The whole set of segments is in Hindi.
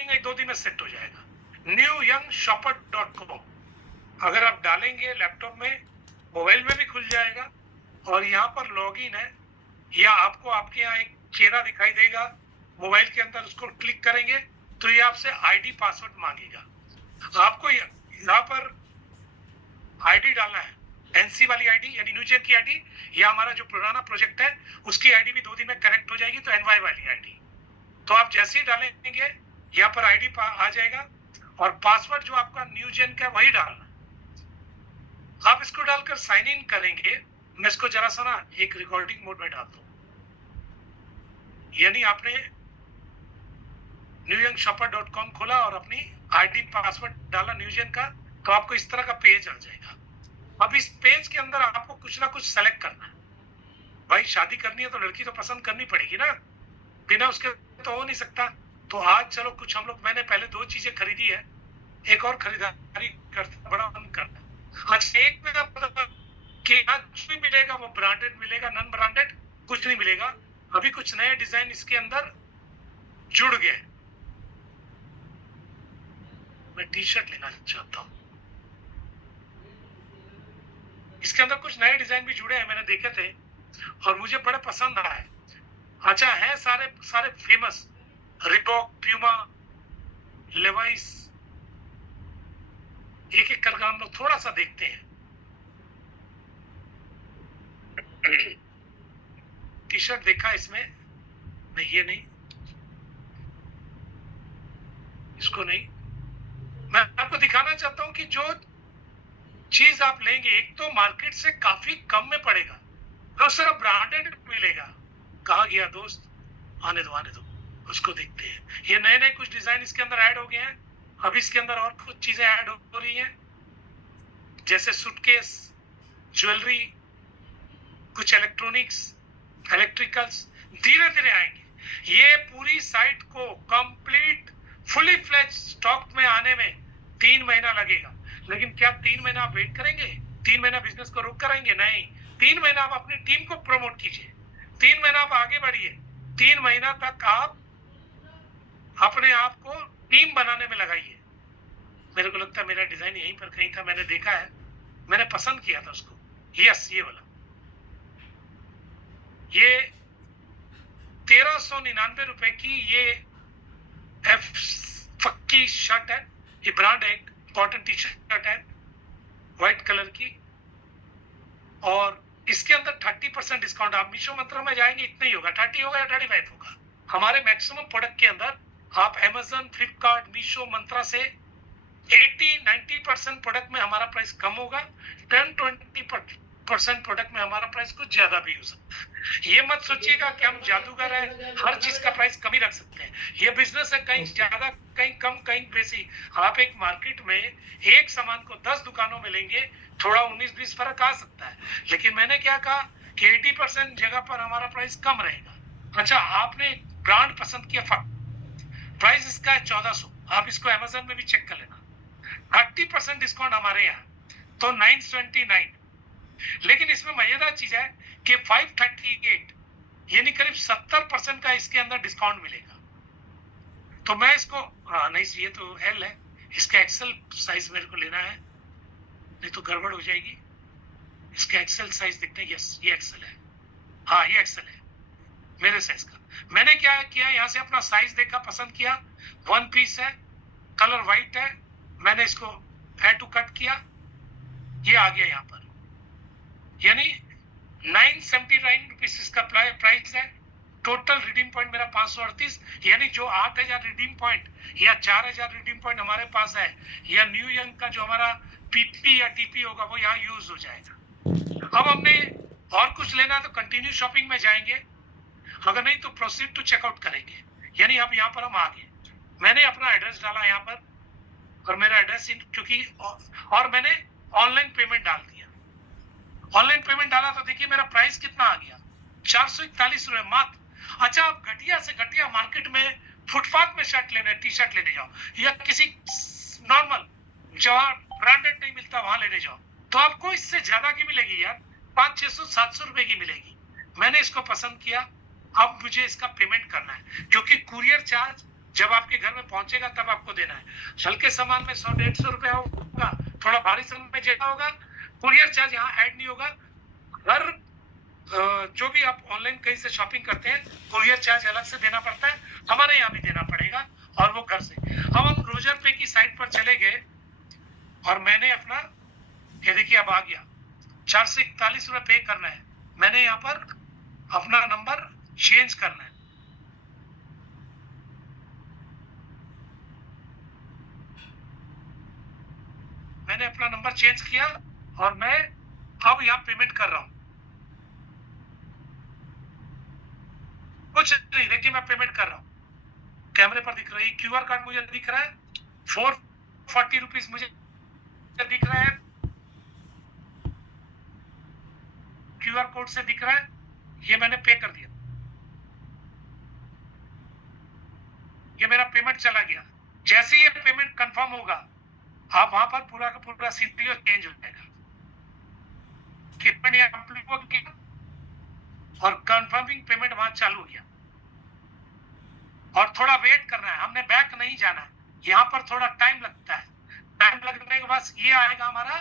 देखेंगे 2 दिन में सेट हो जाएगा। newyoungshopper.com अगर आप डालेंगे लैपटॉप में, मोबाइल में भी खुल जाएगा और यहाँ पर लॉगिन है, या आपको आपके यहाँ एक चेहरा दिखाई देगा मोबाइल के अंदर, उसको क्लिक करेंगे तो ये आपसे आईडी पासवर्ड मांगेगा। आपको यहाँ पर आईडी डालना है, एनसी वाली आईडी यानी न्यूजेन की आईडी, या हमारा जो पुराना प्रोजेक्ट है उसकी आईडी भी 2 दिन में कनेक्ट हो जाएगी, तो एनवाई वाली आईडी। तो आप जैसे ही डालेंगे यहाँ पर आईडी आ जाएगा और पासवर्ड जो आपका न्यूजेन का वही डालना। आप इसको डालकर साइन इन करेंगे। मैं इसको जरा सा ना एक रिकॉर्डिंग मोड में डाल दूं, यानी आपने newyoungshopper.com खोला और अपनी आईडी पासवर्ड डाला न्यूजेन का, तो आपको इस तरह का पेज आ जाएगा। अब इस पेज के अंदर आपको कुछ ना कुछ सेलेक्ट करना है। भाई शादी करनी है तो लड़की तो पसंद करनी पड़ेगी ना, बिना उसके तो हो नहीं सकता। तो आज चलो कुछ हम लोग, मैंने पहले 2 चीजें खरीदी है, एक और खरीदारी करते, बड़ा मन करता है। अच्छा, एक में कि आज भी मिलेगा वो ब्रांडेड मिलेगा, नॉन ब्रांडेड कुछ नहीं मिलेगा। अभी कुछ नए डिजाइन इसके अंदर जुड़ गए। मैं टी शर्ट लेना चाहता हूँ, इसके अंदर कुछ नए डिजाइन भी जुड़े हैं, मैंने देखे थे और मुझे बड़े पसंद आए। अच्छा, है सारे फेमस, रिबॉक, प्यूमा, लेवाइस। एक एक करके हम लोग थोड़ा सा देखते हैं। टी शर्ट देखा इसमें, नहीं ये नहीं, इसको नहीं। मैं आपको दिखाना चाहता हूं कि जो चीज आप लेंगे, एक तो मार्केट से काफी कम में पड़ेगा, तो सिर्फ ब्रांडेड मिलेगा। कहा गया दोस्त, आने दो उसको देखते हैं। ये नए नए कुछ डिजाइन इसके अंदर ऐड हो गए हैं। अब इसके अंदर और कुछ चीजें ऐड हो रही हैं, जैसे सूटकेस, ज्वेलरी, कुछ इलेक्ट्रॉनिक्स, इलेक्ट्रिकल्स धीरे धीरे आएंगे। ये पूरी साइट को कंप्लीट फुली फ्लेज स्टॉक में आने में 3 महीना लगेगा। लेकिन क्या 3 महीना आप वेट करेंगे? 3 महीना बिजनेस को रोक कराएंगे? नहीं, 3 महीना आप अपनी टीम को प्रमोट कीजिए, 3 महीना आप आगे बढ़िए, 3 महीना तक आप अपने आप को टीम बनाने में लगाइए। मेरे को लगता है मेरा डिजाइन यहीं पर कहीं था, मैंने देखा है, मैंने पसंद किया था उसको। यस, ये वाला, ये 1399 रुपए की ये फक्की शर्ट है। ये ब्रांड है, कॉटन टी शर्ट है व्हाइट कलर की, और इसके अंदर 30% डिस्काउंट। आप मीशो मंत्रा में जाएंगे, इतना ही होगा, 30 होगा या 35 होगा। हमारे मैक्सिमम प्रोडक्ट के अंदर आप अमेजन, फ्लिपकार्ट, मीशो, मंत्रा से 80-90% प्रोडक्ट में हमारा प्राइस कम होगा, 10-20% प्रोडक्ट में हमारा प्राइस कुछ ज्यादा भी हो सकता है। ये मत सोचिएगा कि हम जादूगर हैं, हर चीज का प्राइस कम ही रख सकते हैं। ये बिजनेस है, कहीं ज्यादा, कहीं कम, कहीं बेसी। आप एक मार्केट में एक सामान को 10 दुकानों में लेंगे, थोड़ा 19-20 फर्क आ सकता है, लेकिन मैंने क्या कहा कि 80% जगह पर हमारा प्राइस कम रहेगा। अच्छा, आपने ब्रांड पसंद किया, प्राइस इसका है 1400, आप इसको अमेजन में भी चेक कर लेना। 30% डिस्काउंट हमारे यहाँ, तो 929। लेकिन इसमें मजेदार चीज है कि 538 यानी करीब 70% का इसके अंदर डिस्काउंट मिलेगा। तो मैं इसको, नहीं, ये तो एल है, इसका एक्सेल साइज मेरे को लेना है, नहीं तो गड़बड़ हो जाएगी। इसका एक्सेल साइज देखते हैं। यस, ये एक्सेल है, हाँ ये एक्सेल है मेरे साइज का। मैंने क्या किया, यहाँ से अपना साइज देखा, पसंद किया, 1 पीस है, कलर व्हाइट है, मैंने इसको ऐड टू कट किया, ये आ गया यहाँ पर, यानी 979 रुपीज इसका प्राइस है। टोटल रिडीम पॉइंट मेरा 538, यानी जो 8000 रिडीम पॉइंट या 4000 रिडीम पॉइंट हमारे पास है, या न्यू यंग का जो हमारा पीपी या टीपी होगा वो यहाँ यूज हो जाएगा। अब हमने और कुछ लेना है तो कंटिन्यू शॉपिंग में जाएंगे, अगर नहीं तो प्रोसीड टू चेकआउट करेंगे, यानी अब यहाँ पर हम आ गए। मैंने अपना एड्रेस डाला यहाँ पर, और मेरा एड्रेस क्योंकि, और मैंने ऑनलाइन पेमेंट डाल दिया। ऑनलाइन पेमेंट डाला तो देखिए मेरा प्राइस कितना आ गया, 441 रुपए मात्र। अच्छा, आप घटिया से घटिया मार्केट में फुटपाथ में शर्ट लेने, टी शर्ट लेने जाओ, या किसी नॉर्मल जहाँ ब्रांडेड नहीं मिलता वहां लेने जाओ, तो आपको इससे ज्यादा की मिलेगी यार, 500-600-700 रुपए की मिलेगी। मैंने इसको पसंद किया, अब मुझे इसका पेमेंट करना है, क्योंकि कुरियर चार्ज जब आपके घर में पहुंचेगा तब आपको देना है। हल्के सामान में 100-150 रुपया होगा, थोड़ा भारी सामान में ज्यादा होगा, कुरियर चार्ज यहाँ ऐड नहीं होगा। हर जो भी आप ऑनलाइन कहीं से शॉपिंग करते हैं, कुरियर चार्ज अलग से देना पड़ता है, हमारे यहाँ भी देना पड़ेगा, और वो घर से। अब हम रोजर पे की साइट पर चले गए और मैंने अपना, ये देखिए अब आ गया, 441 रुपये पे करना है। मैंने यहाँ पर अपना नंबर चेंज करना है। मैंने अपना नंबर चेंज किया और मैं अब यहाँ पेमेंट कर रहा हूँ। कुछ नहीं, देखिए मैं पेमेंट कर रहा हूँ, कैमरे पर दिख रही है, क्यूआर कार्ड मुझे दिख रहा है, 440 रुपीज मुझे दिख रहा है, क्यूआर कोड से दिख रहा है, ये मैंने पे कर दिया, ये मेरा पेमेंट चला गया। जैसे ही ये पेमेंट कंफर्म होगा, आप वहां पर पूरा का पूरा सीपीओ चेंज हो जाएगा कि मैंने कंप्लीट हो गया और कंफर्मिंग पेमेंट वहां चालू हो गया। और थोड़ा वेट करना है, हमने बैक नहीं जाना है, यहाँ पर थोड़ा टाइम लगता है। टाइम लगने के बाद ये आएगा हमारा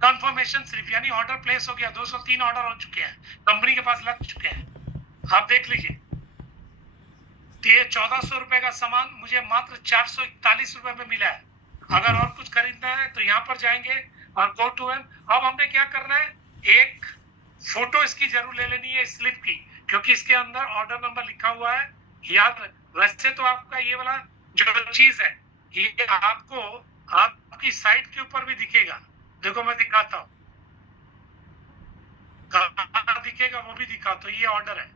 कंफर्मेशन स्लिप, यानी ऑर्डर प्लेस हो गया, 203 ऑर्डर हो चुके हैं, कंपनी के पास लग चुके हैं। आप देख लीजिए, तो ये 1400 रुपए का सामान मुझे मात्र 441 रुपए में मिला है। अगर और कुछ खरीदना है तो यहाँ पर जाएंगे और गो टू एम। अब हमने क्या करना है, एक फोटो इसकी जरूर ले लेनी है स्लिप की, क्योंकि इसके अंदर ऑर्डर नंबर लिखा हुआ है। याद, वैसे तो आपका ये वाला जो चीज है, ये आपको आपकी साइट के ऊपर भी दिखेगा। देखो मैं दिखाता हूँ, कहाँ दिखेगा वो भी दिखाता हूँ। ये ऑर्डर है,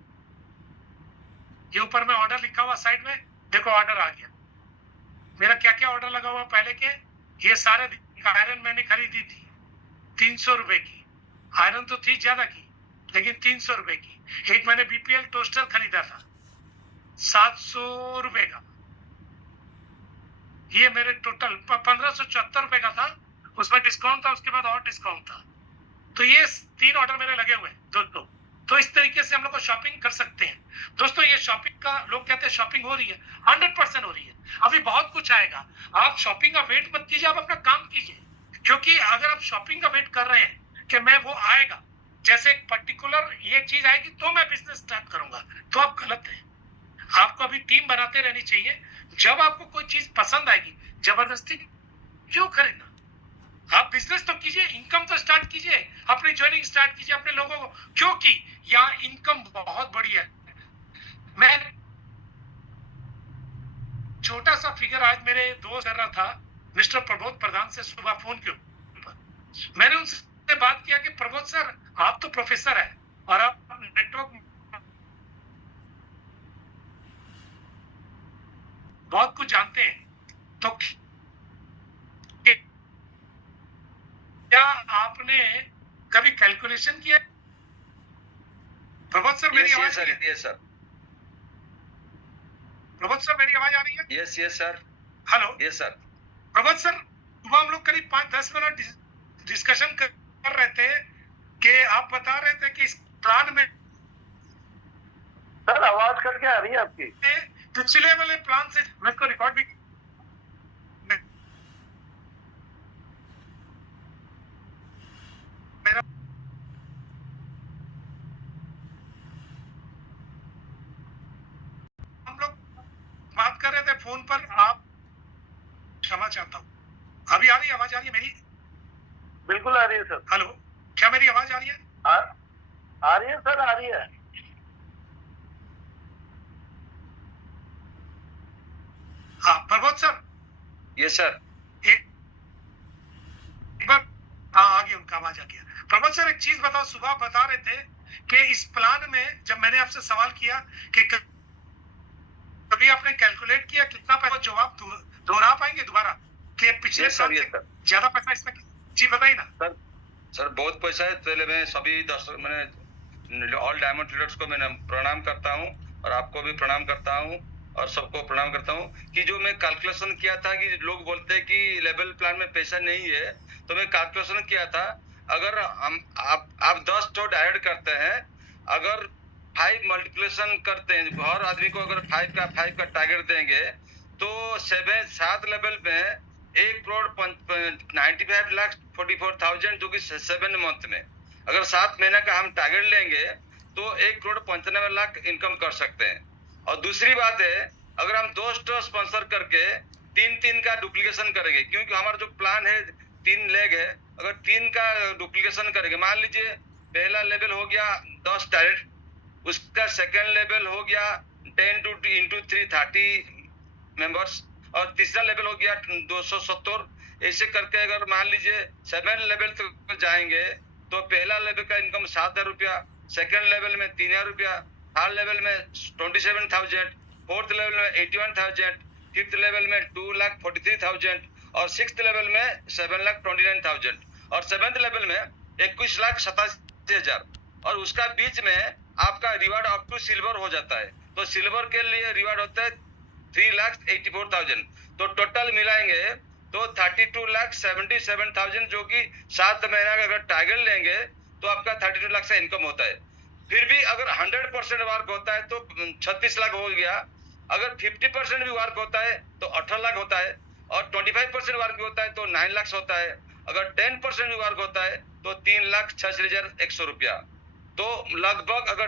ये ऊपर में ऑर्डर लिखा हुआ साइड में, देखो ऑर्डर आ गया। मेरा क्या क्या ऑर्डर लगा हुआ पहले के, ये सारे। आयरन मैंने खरीदी थी 300 रुपए की, आयरन तो थी ज्यादा की, लेकिन 300 रुपए की। एक मैंने बीपीएल टोस्टर खरीदा था 700 रुपए का, ये मेरे टोटल 1574 रुपए का था, उसमें डिस्काउंट था, उसके बाद और डिस्काउंट था। तो ये 3 ऑर्डर मेरे लगे हुए हैं दोस्तों। तो इस तरीके से हम लोग को शॉपिंग कर सकते हैं दोस्तों। ये शॉपिंग का, लोग कहते हैं शॉपिंग हो रही है, 100% हो रही है। अभी बहुत कुछ आएगा, आप शॉपिंग का वेट मत कीजिए, आप अपना काम कीजिए। क्योंकि अगर आप शॉपिंग का वेट कर रहे हैं कि मैं वो आएगा, जैसे एक पर्टिकुलर ये चीज आएगी तो मैं बिजनेस स्टार्ट करूंगा, तो आप गलत है। आपको अभी टीम बनाते रहनी चाहिए। जब आपको कोई चीज पसंद आएगी, जबरदस्ती क्यों खरीदना, आप बिजनेस तो कीजिए, इनकम तो स्टार्ट कीजिए, अपनी ज्वाइनिंग स्टार्ट कीजिए अपने लोगों को, क्योंकि यहाँ इनकम बहुत बड़ी है। मैं छोटा सा फिगर आज मेरे दोस्त कर रहा था, मिस्टर प्रबोध प्रधान से, सुबह फोन के ऊपर मैंने उनसे बात किया कि प्रबोध सर, आप तो प्रोफेसर है और आप नेटवर्क बहुत कुछ जानते हैं, तो क्या आपने कभी कैलकुलेशन किया? प्रबोध सर मेरी आवाज, यस सर, प्रबोध सर मेरी आवाज आ रही है? Yes yes sir, hello, yes sir. Prabodh sir, सुबह हम लोग करीब 5-10 मिनट डिस्कशन कर रहे थे कि आप बता रहे थे कि इस प्लान में, सर आवाज करके आ रही है आपकी, पिछले वाले प्लान से मैं इसको रिकॉर्ड भी, मेरा हम लोग बात कर रहे थे फोन पर, आप क्षमा चाहता हूँ। अभी आ रही है आवाज, आ रही है मेरी? बिल्कुल आ रही है सर। हेलो, क्या मेरी आवाज आ रही है? आ रही है सर, आ रही है। हाँ प्रबोध सर, यस सर। एक बार, हाँ आ गई, उनका आवाज आ गया। प्रबोध सर एक चीज बताओ, सुबह बता रहे थे कि इस प्लान में, जब मैंने आपसे सवाल किया कि कभी आपने कैलकुलेट किया कितना पैसा, जवाब दोहरा पाएंगे दोबारा कि पिछले साल से ज्यादा पैसा इसमें? जी बताइए ना सर। बहुत पैसा है। पहले मैं सभी दर्शक, मैंने ऑल डायमंड ट्रेडर्स को मैंने प्रणाम करता हूँ, और आपको भी प्रणाम करता हूँ, और सबको प्रणाम करता हूँ कि जो मैं कैलकुलेशन किया था कि लोग बोलते हैं कि लेवल प्लान में पैसा नहीं है, तो मैं कैलकुलेशन किया था, अगर हम आप 10 स्टॉक ऐड करते हैं, अगर 5 मल्टीप्लिकेशन करते हैं, हर आदमी को अगर 5 का टारगेट देंगे तो 7 लेवल पे 1,95,44,000 जो कि 7 मंथ में, अगर 7 महीने का हम टारगेट लेंगे तो 1,95,00,000 इनकम कर सकते हैं। और दूसरी बात है, अगर हम 2 स्टोर स्पॉन्सर करके 3 का डुप्लीकेशन करेंगे, क्योंकि हमारा जो प्लान है 3 लेग है, अगर 3 का डुप्लीकेशन करेंगे, मान लीजिए पहला लेवल हो गया 10 डायरेक्ट, उसका सेकेंड लेवल हो गया 10 into 3 30 मेंबर्स, और तीसरा लेवल हो गया 270। ऐसे करके अगर मान लीजिए 7 लेवल तक जाएंगे तो पहला लेवल का इनकम 7,000 रुपया, सेकेंड लेवल में 3,000 रुपया, थर्ड लेवल में 27,000, फोर्थ लेवल में 81,000, फिफ्थ लेवल में 2,43,000 और सिक्स्थ लेवल में 7,29,000 और सेवेंथ लेवल में 21,87,000। और उसका बीच में आपका रिवार्ड अप टू सिल्वर हो जाता है, तो सिल्वर के लिए रिवार्ड होता है 3,84,000। तो टोटल मिलाएंगे तो 32,77,000, जो कि 7 महीना का अगर टारगेट लेंगे तो आपका 32 लाख से इनकम होता है। फिर भी अगर 100% वर्क होता है तो 36 लाख हो गया, अगर 50% भी वर्क होता है तो 18 लाख होता है, और 25% वर्क भी होता है तो 9 लाख होता है, अगर 10% भी वर्क होता है तो 3,86,100 रुपया। तो लगभग अगर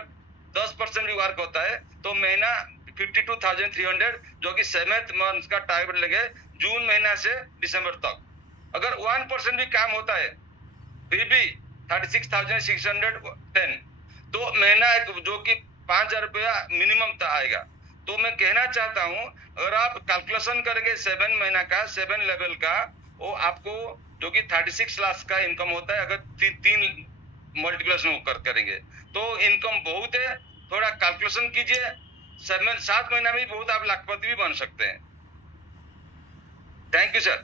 10% भी वर्क होता है तो महीना 52,300, जो कि 7th मंथ का टारगेट लेंगे जून महीना से दिसंबर तक। अगर 1% भी काम होता है फिर भी 36,610, तो महीना जो कि 5,000 रुपया मिनिमम आएगा। तो मैं कहना चाहता हूं, अगर आप कैलकुलेशन करेंगे 7 महीना का 7 लेवल का, वो आपको जो कि 36 लाख का इनकम होता है, अगर 3 मल्टीप्लिकेशन करेंगे तो इनकम बहुत है। थोड़ा कैलकुलेशन कीजिए, 7 महीना में बहुत आप लाखपति भी बन सकते हैं। Thank you sir.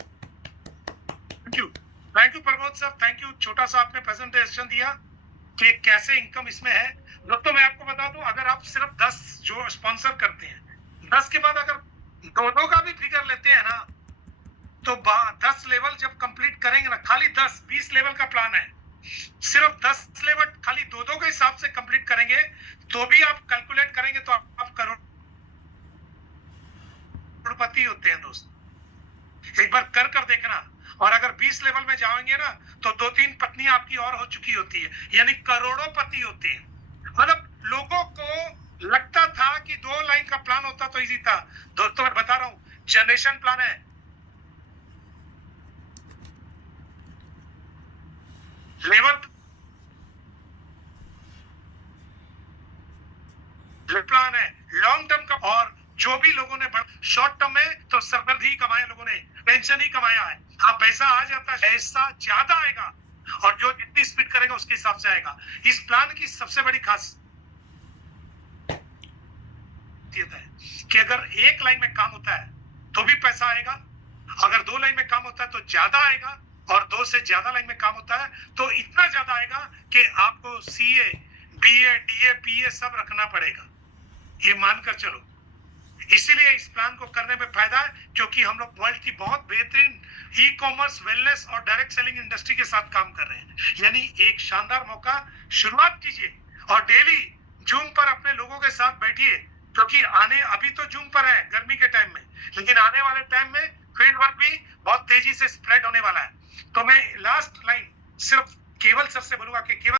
Thank you Pramod sir, thank you. छोटा सा आपने प्रेजेंटेशन दिया कि कैसे इनकम इसमें है। दोस्तों मैं आपको बता दूं, अगर आप सिर्फ 10 जो स्पॉन्सर करते हैं, 10 के बाद अगर दोनों का भी फिगर लेते हैं ना, तो 10 लेवल जब कंप्लीट करेंगे ना, खाली 10-20 लेवल का प्लान है, सिर्फ 10 लेवल खाली दो के हिसाब से कंप्लीट करेंगे तो भी आप कैलकुलेट करेंगे तो आप करोड़पति होते हैं दोस्त। एक बार कर देखना। और अगर 20 लेवल में जाएंगे ना तो 2-3 पत्नियां आपकी और हो चुकी होती है, यानी करोड़ोंपति होते हैं। मतलब लोगों को लगता था कि 2 लाइन का प्लान होता तो इजी था। दोस्तों मैं बता रहा हूं, जनरेशन प्लान है, लेवल प्लान है, लॉन्ग टर्म का। और जो भी लोगों ने शॉर्ट टर्म में तो सरदर्द ही कमाया, लोगों ने पेंशन ही कमाया है। हाँ पैसा आ जाता है, पैसा ज्यादा आएगा और जो जितनी स्पीड करेगा उसके हिसाब से आएगा। इस प्लान की सबसे बड़ी खासियत है कि अगर 1 लाइन में काम होता है तो भी पैसा आएगा, अगर 2 लाइन में काम होता है तो ज्यादा आएगा, और 2 से ज्यादा लाइन में काम होता है तो इतना ज्यादा आएगा कि आपको CA, BA, DA, PA सब रखना पड़ेगा, ये मानकर चलो। इसीलिए इस प्लान को करने में फायदा है, क्योंकि हम लोग वर्ल्ड की बहुत बेहतरीन ई-कॉमर्स, वेलनेस और डायरेक्ट सेलिंग इंडस्ट्री के साथ काम कर रहे हैं। यानी एक शानदार मौका, शुरुआत कीजिए और डेली जूम पर अपने लोगों के साथ बैठिए, क्योंकि अभी तो जूम पर है गर्मी के टाइम में, लेकिन आने वाले टाइम में फील्ड वर्क भी बहुत तेजी से स्प्रेड होने वाला है। तो मैं लास्ट लाइन सिर्फ केवल सर से बोलूंगा कि केवल